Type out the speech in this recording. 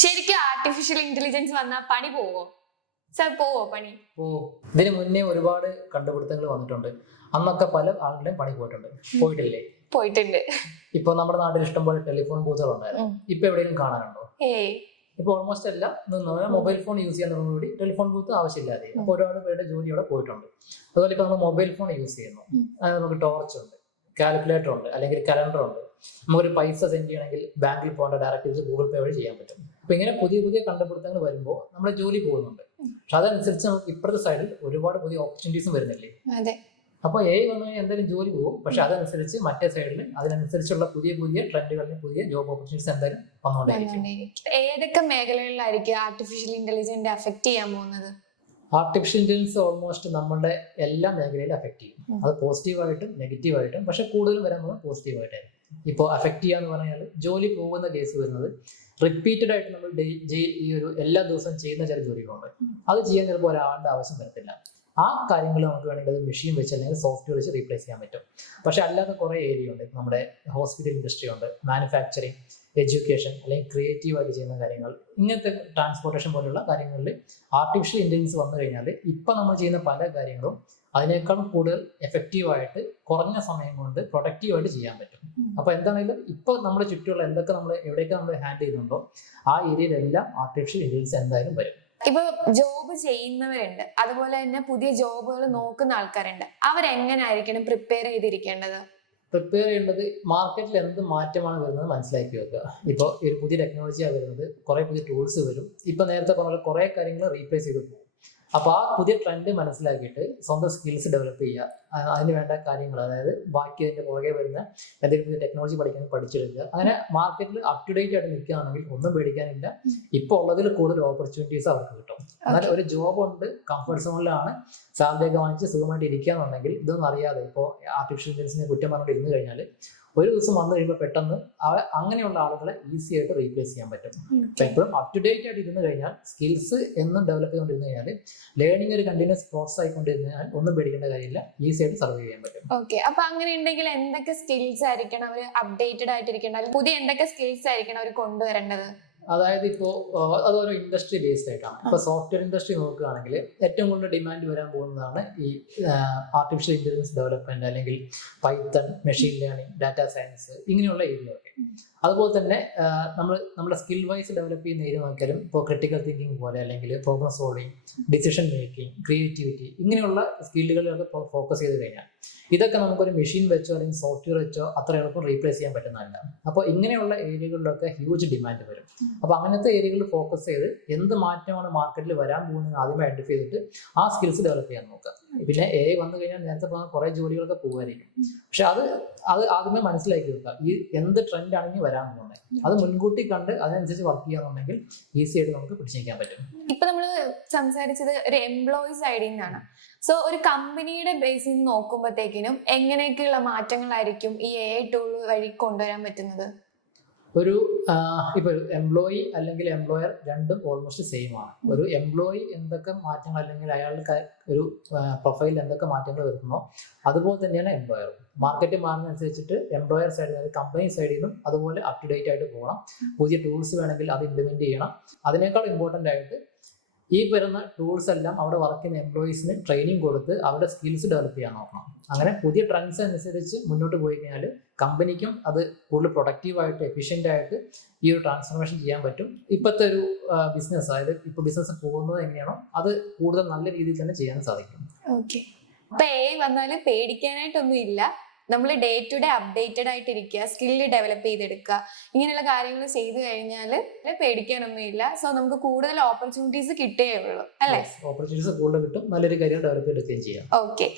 ശരിക്കും artificial intelligence വന്നാൽ പണി പോവോ? സാർ പോവോ പണി? ഇതിന് മുന്നേ ഒരുപാട് കണ്ടുപിടുത്തങ്ങൾ വന്നിട്ടുണ്ട്. അന്നൊക്കെ പല ആളുടെയും പണി പോയിട്ടില്ലേ? പോയിട്ടുണ്ട്. ഇപ്പൊ നമ്മുടെ നാട്ടിൽ ഇഷ്ടംപോലെ ടെലിഫോൺ ബൂത്തുകൾ ഉണ്ടായിരുന്നു. ഇപ്പൊ എവിടെയെങ്കിലും കാണാനുണ്ടോ? ഇപ്പൊ ഓൾമോസ്റ്റ് എല്ലാം മൊബൈൽ ഫോൺ യൂസ് ചെയ്യാൻ ടെലിഫോൺ ബൂത്ത് ആവശ്യമില്ലാതെ അപ്പൊ ഒരുപാട് പേരുടെ ജോലി അവിടെ പോയിട്ടുണ്ട്. അതുപോലെ ഇപ്പൊ നമ്മൾ മൊബൈൽ ഫോൺ യൂസ് ചെയ്യുന്നു. അതായത് നമുക്ക് ടോർച്ച് ഉണ്ട്, കാൽക്കുലേറ്റർ ഉണ്ട്, അല്ലെങ്കിൽ കലണ്ടർ ഉണ്ട്. നമുക്കൊരു പൈസ സെൻഡ് ചെയ്യണമെങ്കിൽ ബാങ്കിൽ പോകേണ്ട, ഡയറക്റ്റ് ഗൂഗിൾ പേ വഴി ചെയ്യാൻ പറ്റും. അപ്പൊ ഇങ്ങനെ പുതിയ പുതിയ കണ്ടുപിടുത്തങ്ങൾ വരുമ്പോൾ നമ്മുടെ ജോലി പോകുന്നുണ്ട്. പക്ഷെ അതനുസരിച്ച് നമുക്ക് ഇപ്പുറത്തെ സൈഡിൽ ഒരുപാട് പുതിയ ഓപ്പർച്യൂണിറ്റീസും വരുന്നില്ലേ? അപ്പൊ വന്നു കഴിഞ്ഞാൽ എന്തായാലും ജോലി പോകും. പക്ഷെ അതനുസരിച്ച് മറ്റേ സൈഡിൽ അതിനനുസരിച്ചുള്ള പുതിയ പുതിയ ട്രെൻഡുകളിൽ പുതിയ ജോബ് ഓപ്പർച്യൂണിറ്റീസ് എന്തായാലും വന്നുകൊണ്ടേയിരിക്കും. ഏതൊക്കെ മേഖലകളിലായിരിക്കും ആർട്ടിഫിഷ്യൽ ഇന്റലിജൻസ് അഫക്ട് ചെയ്യാൻ പോകുന്നത്? ആർട്ടിഫിഷ്യൽ ഇന്റലിജൻസ് ഓൾമോസ്റ്റ് നമ്മുടെ എല്ലാ മേഖലയിലും അഫക്ട് ചെയ്യും. അത് പോസിറ്റീവായിട്ടും നെഗറ്റീവായിട്ടും. പക്ഷെ കൂടുതലും വരാൻ പോകുന്നത് പോസിറ്റീവായിട്ടായിരിക്കും. ഇപ്പോൾ അഫക്ട് ചെയ്യാന്ന് പറഞ്ഞാൽ ജോലി പോകുന്ന കേസ് വരുന്നത് റിപ്പീറ്റഡ് ആയിട്ട് നമ്മൾ ഈ ഒരു എല്ലാ ദിവസവും ചെയ്യുന്ന ചില ജോലികളുണ്ട്. അത് ചെയ്യാൻ ചിലപ്പോൾ ഒരാളുടെ ആവശ്യം വരത്തില്ല. ആ കാര്യങ്ങൾ നമുക്ക് വേണമെങ്കിൽ അത് മെഷീൻ വെച്ച് അല്ലെങ്കിൽ സോഫ്റ്റ്വെയർ വെച്ച് റീപ്ലേസ് ചെയ്യാൻ പറ്റും. പക്ഷെ അല്ലാതെ കുറേ ഏരിയ ഉണ്ട്. നമ്മുടെ ഹോസ്പിറ്റൽ ഇൻഡസ്ട്രി ഉണ്ട്, മാനുഫാക്ചറിങ്, എഡ്യൂക്കേഷൻ, അല്ലെങ്കിൽ ക്രിയേറ്റീവായിട്ട് ചെയ്യുന്ന കാര്യങ്ങൾ, ഇങ്ങനത്തെ ട്രാൻസ്പോർട്ടേഷൻ പോലുള്ള കാര്യങ്ങളിൽ ആർട്ടിഫിഷ്യൽ ഇന്റലിജൻസ് വന്നു കഴിഞ്ഞാൽ ഇപ്പം നമ്മൾ ചെയ്യുന്ന പല കാര്യങ്ങളും അതിനേക്കാളും കൂടുതൽ എഫക്റ്റീവായിട്ട് കുറഞ്ഞ സമയം കൊണ്ട് പ്രൊഡക്റ്റീവായിട്ട് ചെയ്യാൻ പറ്റും. അപ്പൊ എന്താണെങ്കിലും ഇപ്പൊ നമ്മുടെ ചുറ്റുമുള്ള എന്തൊക്കെ നമ്മൾ എവിടെയൊക്കെ നമ്മൾ ഹാൻഡിൽ ചെയ്യുന്നുണ്ടോ ആ ഏരിയയിലെല്ലാം ആർട്ടിഫിഷ്യൽ ഇന്റലിജൻസ് എന്തായാലും വരും. ഇപ്പൊ ജോബ് ചെയ്യുന്നവരുണ്ട്, അതുപോലെ തന്നെ പുതിയ ജോബുകൾ നോക്കുന്ന ആൾക്കാരുണ്ട്. അവരെങ്ങനായിരിക്കണം പ്രിപ്പയർ ചെയ്തിരിക്കേണ്ടത്? പ്രിപ്പയർ ചെയ്യേണ്ടത് മാർക്കറ്റിൽ എന്ത് മാറ്റമാണ് വരുന്നത് മനസ്സിലാക്കി വെക്കുക. ഇപ്പോൾ ഒരു പുതിയ ടെക്നോളജിയാണ് വരുന്നത്, കുറെ പുതിയ ടൂൾസ് വരും. ഇപ്പൊ നേരത്തെ പറഞ്ഞ കുറെ കാര്യങ്ങൾ റീപ്ലേസ് ചെയ്ത് പോകും. അപ്പൊ ആ പുതിയ ട്രെൻഡ് മനസ്സിലാക്കിയിട്ട് സ്വന്തം സ്കിൽസ് ഡെവലപ്പ് ചെയ്യുക. അതിന് വേണ്ട കാര്യങ്ങൾ, അതായത് ബാക്കി അതിന്റെ പുറകെ വരുന്ന എന്തെങ്കിലും പുതിയ ടെക്നോളജി പഠിച്ചെടുക്കുക. അങ്ങനെ മാർക്കറ്റിൽ അപ് ടു ഡേറ്റ് ആയിട്ട് നിൽക്കുകയാണെങ്കിൽ ഒന്നും പേടിക്കാനില്ല. ഇപ്പൊ ഉള്ളതിൽ കൂടുതൽ ഓപ്പർച്യൂണിറ്റീസ് അവർക്ക് കിട്ടും. എന്നാൽ ഒരു ജോബ് ഉണ്ട്, കംഫർട്ട് സോണിലാണ്, സാലറി ഒക്കെ വാങ്ങിച്ച് സുഖമായിട്ട് ഇരിക്കുകയാണെന്നുണ്ടെങ്കിൽ ഇതൊന്നും അറിയാതെ ഇപ്പോൾ ആർട്ടിഫിഷ്യൽ ഇന്റലിജൻസിനെ കുറ്റം പറഞ്ഞിട്ട് ഇരുന്ന് കഴിഞ്ഞാൽ ഒരു ദിവസം വന്നു കഴിയുമ്പോൾ പെട്ടെന്ന് അങ്ങനെയുള്ള ആളുകളെ ഈസി ആയിട്ട് റീപ്ലേസ് ചെയ്യാൻ പറ്റും. എപ്പോഴും അപ് ടു ഡേറ്റ് ആയിട്ട് ഇരുന്ന് കഴിഞ്ഞാൽ, സ്കിൽസ് എന്നും ഡെവലപ്പ് ചെയ്തുകൊണ്ടിരുന്നു കഴിഞ്ഞാൽ, ലേണിംഗ് ഒരു കണ്ടിന്യൂസ് പ്രോസസ് ആയിക്കൊണ്ടിരുന്നാൽ ഒന്നും പേടിക്കേണ്ട കാര്യമില്ല, ഈസി ആയിട്ട് സർവൈവ് ചെയ്യാൻ പറ്റും. ഓക്കെ, അപ്പൊ അങ്ങനെ ഉണ്ടെങ്കിൽ എന്തൊക്കെ സ്കിൽസ് ആയിരിക്കണം അവർ അപ്ഡേറ്റഡ് ആയിട്ടിരിക്കേണ്ടത്? പുതിയ എന്തൊക്കെ സ്കിൽസ് ആയിരിക്കണം അവർ കൊണ്ടുവരേണ്ടത്? അതായത് ഇപ്പോൾ അതൊരു ഇൻഡസ്ട്രി ബേസ്ഡ് ആയിട്ടാണ്. ഇപ്പൊ സോഫ്റ്റ്വെയർ ഇൻഡസ്ട്രി നോക്കുകയാണെങ്കിൽ ഏറ്റവും കൂടുതൽ ഡിമാൻഡ് വരാൻ പോകുന്നതാണ് ഈ ആർട്ടിഫിഷ്യൽ ഇന്റലിജൻസ് ഡെവലപ്മെന്റ്, അല്ലെങ്കിൽ Python, machine learning, data science, ഇങ്ങനെയുള്ള ഏരിയകളൊക്കെ. അതുപോലെ തന്നെ നമ്മുടെ സ്കിൽ വൈസ് ഡെവലപ്പ് ചെയ്യുന്ന ഏരിയ നോക്കിയാലും ഇപ്പോൾ ക്രിട്ടിക്കൽ തിങ്കിങ് പോലെ, അല്ലെങ്കിൽ problem solving, decision making, creativity, ഇങ്ങനെയുള്ള സ്കില്ലുകളിലൊക്കെ ഫോക്കസ് ചെയ്ത് കഴിഞ്ഞാൽ ഇതൊക്കെ നമുക്കൊരു മെഷീൻ വെച്ചോ അല്ലെങ്കിൽ സോഫ്റ്റ്വെയർ വെച്ചോ അത്ര എളുപ്പം റീപ്ലേസ് ചെയ്യാൻ പറ്റുന്നതല്ല. അപ്പോൾ ഇങ്ങനെയുള്ള ഏരിയകളിലൊക്കെ ഹ്യൂജ് ഡിമാൻഡ് വരും. അപ്പൊ അങ്ങനത്തെ ഏരിയകളിൽ ഫോക്കസ് ചെയ്ത് എന്ത് മാറ്റമാണ് മാർക്കറ്റിൽ വരാൻ പോകുന്നത് ആദ്യം ഐഡന്റിഫൈ ചെയ്തിട്ട് ആ സ്കിൽസ് ഡെവലപ്പ് ചെയ്യാൻ നോക്കുക. പിന്നെ AI വന്നു കഴിഞ്ഞാൽ നേരത്തെ പറഞ്ഞ കുറെ ജോലികളൊക്കെ പോകുമായിരിക്കും. പക്ഷെ അത് ആദ്യമേ മനസ്സിലാക്കി വെക്കുക, ഈ എന്ത് ട്രെൻഡ് ആണ് ഇനി വരാൻ പോകുന്നത്. അത് മുൻകൂട്ടി കണ്ട് അതിനനുസരിച്ച് വർക്ക് ചെയ്യാന്നുണ്ടെങ്കിൽ ഈസി ആയിട്ട് നമുക്ക് പിടിച്ചിരിക്കാൻ പറ്റും. ഇപ്പൊ നമ്മൾ സംസാരിച്ചത് ഒരു എംപ്ലോയി സൈഡിൽ നിന്നാണ്. സോ ഒരു കമ്പനിയുടെ ബേസിൽ നിന്ന് നോക്കുമ്പോഴത്തേക്കിനും എങ്ങനെയൊക്കെയുള്ള മാറ്റങ്ങളായിരിക്കും ഈ AI ടൂൾ വഴി കൊണ്ടുവരാൻ പറ്റുന്നത്? ഇപ്പൊ എംപ്ലോയി അല്ലെങ്കിൽ എംപ്ലോയർ രണ്ടും ഓൾമോസ്റ്റ് സെയിം ആണ്. ഒരു എംപ്ലോയി എന്തൊക്കെ മാറ്റങ്ങൾ, അല്ലെങ്കിൽ അയാൾക്ക് ഒരു പ്രൊഫൈലിൽ എന്തൊക്കെ മാറ്റങ്ങൾ വരുന്നോ അതുപോലെ തന്നെയാണ് എംപ്ലോയർ. മാർക്കറ്റ് മാറുന്നതനുസരിച്ചിട്ട് എംപ്ലോയർ സൈഡിൽ നിന്ന്, കമ്പനി സൈഡിൽ നിന്നും അതുപോലെ അപ് ടു ഡേറ്റ് ആയിട്ട് പോകണം. പുതിയ ടൂൾസ് വേണമെങ്കിൽ അത് ഇംപ്ലിമെന്റ് ചെയ്യണം. അതിനേക്കാൾ ഇമ്പോർട്ടൻ്റ് ആയിട്ട് ഈ വരുന്ന ടൂൾസ് എല്ലാം അവിടെ വർക്ക് ചെയ്യുന്ന എംപ്ലോയീസിന് ട്രെയിനിങ് കൊടുത്ത് അവരുടെ സ്കിൽസ് ഡെവലപ്പ് ചെയ്യാൻ നോക്കണം. അങ്ങനെ പുതിയ ട്രെൻഡ്സ് അനുസരിച്ച് മുന്നോട്ട് പോയി കഴിഞ്ഞാൽ കമ്പനിക്കും അത് കൂടുതൽ പ്രൊഡക്റ്റീവായിട്ട്, എഫിഷ്യൻ്റ് ആയിട്ട് ഈ ഒരു ട്രാൻസ്ഫോർമേഷൻ ചെയ്യാൻ പറ്റും. ഇപ്പോഴത്തെ ഒരു ബിസിനസ്, അതായത് ഇപ്പോൾ ബിസിനസ് പോകുന്നത് എങ്ങനെയാണോ അത് കൂടുതൽ നല്ല രീതിയിൽ തന്നെ ചെയ്യാൻ സാധിക്കും. ഓക്കെ, അപ്പൊ AI വന്നാലും പേടിക്കാനായിട്ടൊന്നും ഇല്ല. നമ്മൾ ഡേ ടു ഡേ അപ്ഡേറ്റഡ് ആയിട്ടിരിക്കുക, സ്കില്ല് ഡെവലപ്പ് ചെയ്തെടുക്കുക, ഇങ്ങനെയുള്ള കാര്യങ്ങൾ ചെയ്തു കഴിഞ്ഞാൽ പേടിക്കാനൊന്നും ഇല്ല. സോ നമുക്ക് കൂടുതൽ ഓപ്പർച്യൂണിറ്റീസ് കിട്ടേ ഉള്ളൂ, അല്ലേ? ഓപ്പർച്യൂണിറ്റീസ് കൂടുതൽ കിട്ടും, നല്ലൊരു കരിയർ ഡെവലപ്പ് ചെയ്തെടുക്കുകയും ചെയ്യാം. ഓക്കെ.